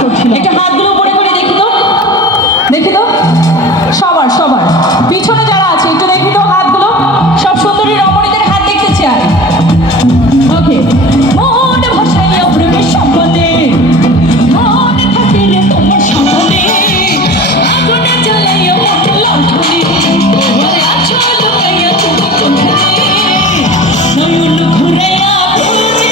করছিল একটু হাতগুলো উপরে করে দেখি তো, দেখি তো সবার সবার পিছনে যারা আছে একটু দেখি তো হাতগুলো, সব সুন্দরী রমণীদের হাত দেখতে চাই। ওকে, মনে ভাষাইয়া প্রেমের সম্বন্ধে মনে থাকে রে তোমার সম্বন্ধে আগুনে জ্বালাইয়া মুখে লণ্ঠনে ওরে আছো লুকাইয়া তুমি কোথায় নয়ন ঘুরাইয়া খুঁজি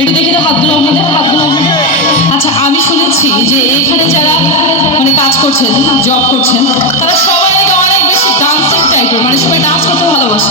একটু দেখি তো হাতগুলো আমাদের হাতগুলো। আচ্ছা, আমি শুনেছি যে এখানে যারা মানে কাজ করছেন, জব করছেন, তারা সবাই অনেক বেশি ডান্সিং টাইপের, মানে সবাই ডান্স করতে ভালোবাসে।